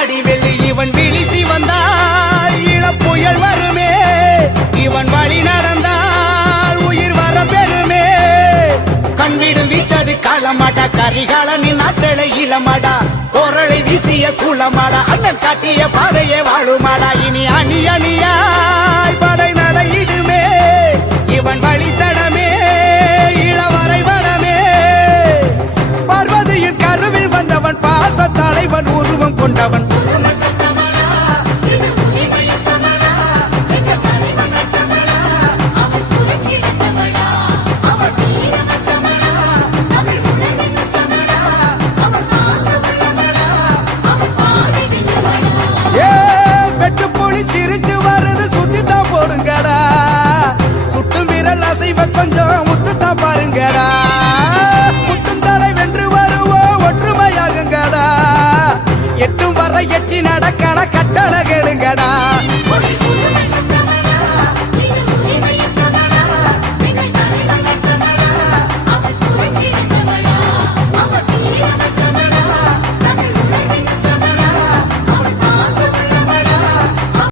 ஆடி வெள்ளி இவன் விழித்தி வந்தால் இளப்புயல் வருமே, இவன் வழி நடந்தால் உயிர் வர பெருமே. கண்விடும் வீச்சது களமாடா, கரிகாலனின் நாட்டளை இளமாடா, கோரளை வீசிய சூளமாடா, அண்ணன் காட்டிய பாதையே வாழுமாடா. இனி அணி அணியாய் படை நடையிடுமே, இவன் வழித்தடமே இளவரை வடமே. பார்வதியின் கருவில் வந்தவன், பாச தலைவன், உருவம் கொண்டவன். சிரிச்சு வருது, சுத்தித்தான் போடுங்கடா, சுட்டும் விரல் அசைவ கொஞ்சம் முத்துத்தான் பாருங்கடா. முட்டும் தடை வென்று வருவோம், ஒற்றுமையாகுங்கடா, எட்டும் வர எட்டி நடக்கட கட்டளை கேளுங்கடா.